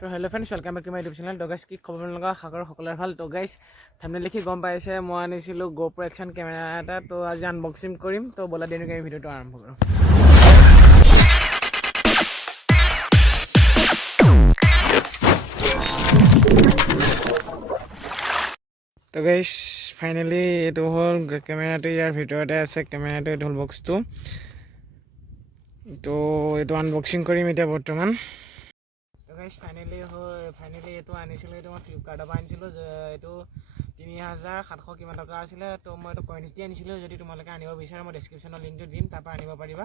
তো hello' friends welcome back to my YouTube channel. তো guys কি খবৰ লগা সাগৰ সকলোৰে ভাল। তো গাইছ থাম্বনেইল লিখি গম পাইছে মই আনিছিলোঁ GoPro Action কেমেৰা এটা। তো আজি আনবক্সিং কৰিম। তো ব'লা দিনকে এই ভিডিঅ'টো আৰম্ভ কৰোঁ। তো গাইছ ফাইনেলি এইটো হ'ল কেমেৰাটো, ইয়াৰ ভিতৰতে আছে কেমেৰাটো, এইটো হ'ল বক্সটো। তো এইটো আনবক্সিং কৰিম এতিয়া বৰ্তমান। তো গাইছ ফাইনেলি এইটো আনিছিলোঁ। এইটো মই ফ্লিপকাৰ্টৰ পৰা আনিছিলোঁ। এইটো 3700 কিমান টকা আছিলে। তো মই এইটো কইনছ দি আনিছিলোঁ। যদি তোমালোকে আনিব বিচাৰা মই ডেছক্ৰিপশ্যনৰ লিংকটো দিম, তাৰপৰা আনিব পাৰিবা।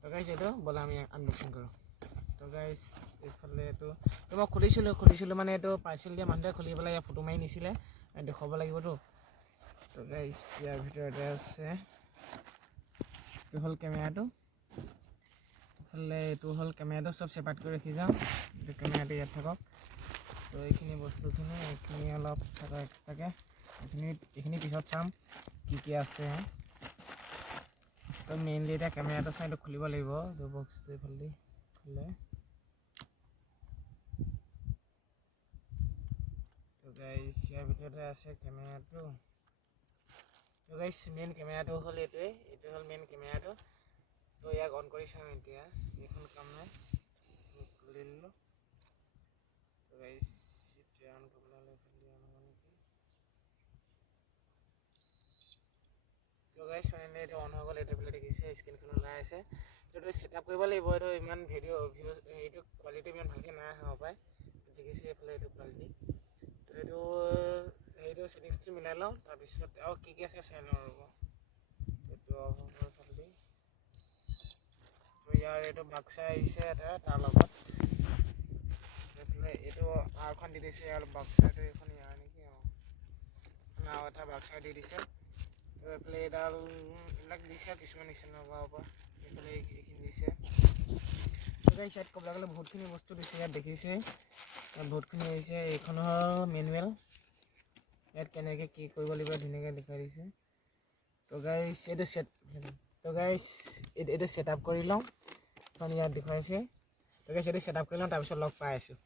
তো গাইছ এইটো ব'লা আমি আনবক্সিং কৰোঁ। তো গাইছ এইফালে এইটো মই খুলিছিলোঁ মানে এইটো পাৰ্চেল দিয়া মানুহটোৱে খুলি পেলাই ইয়াৰ ফটো মাৰি নিছিলে, দেখুৱাব লাগিবতো। তো গাইছ ইয়াৰ ভিতৰতে আছে, এইটো হ'ল কেমেৰাটো। এইটো হ'ল কেমেৰাটো, চব ছেপাৰেট কৰি ৰাখি যাওঁ। এইটো কেমেৰাটো ইয়াত থাকক। তো এইখিনি বস্তুখিনি অলপ থাকক এক্সট্ৰাকৈ। এইখিনি পিছত চাম কি আছে। তো মেইনলি এতিয়া কেমেৰাটো চাই এইটো খুলিব লাগিব। এইটো বক্সটো এইফালে খোলে। তো গাইছ ইয়াৰ ভিতৰতে আছে কেমেৰাটো। তো গাইছ মেইন কেমেৰাটো হ'ল এইটোৱে হ'ল মেইন কেমেৰাটো। তো ইয়াক অন কৰি চাম এতিয়া। এইখন কাম নাই, খুলি দিলোঁ। তো গাইছ এতিয়া অন কৰিবলৈ হ'লে অন হ'ব নেকি। তো গাইছ ফাইনেলি এইটো অন হৈ গ'ল। এইটো এইফালে দেখিছে স্ক্ৰীনখন ওলাই আছে। এইটো ছেটআপ কৰিব লাগিব। এইটো ইমান এইটো কোৱালিটি ইমান ভালকৈ নাই হ'ব পাৰে। দেখিছে এইফালে এইটো কোৱালিটি। তো এইটো ছেটিংছটো মিলাই লওঁ, তাৰপিছত আৰু কি আছে চাই লওঁ ৰ'ব। এইটো ফালদি তো ইয়াৰ এইটো বাক্সা আহিছে এটা তাৰ লগত। এইফালে এইটো আৰখন দি দিছে, আৰু বাক্সাটো এইখন ইয়াৰ নেকি। আৰু এটা বাক্সা দি দিছে। তো এইফালে এইবিলাক দিছে কিছুমান নিচিনাৰ পৰা। এইফালে এইখিনি দিছে। তো গাইছ ইয়াত ক'বলৈ গ'লে বহুতখিনি বস্তু দিছে। ইয়াত দেখিছে ইয়াত বহুতখিনি আহিছে। এইখন হ'ল মেনুৱেল, ইয়াত কেনেকৈ কি কৰিব লাগিব ধুনীয়াকৈ দেখুৱাই দিছে। তো গাইছ এইটো ছেটআপ কৰি লওঁ, এখন ইয়াত দেখুৱাইছে। তো গাইছ এইটো ছেটআপ কৰি লওঁ, তাৰপিছত লগ পাই আছোঁ।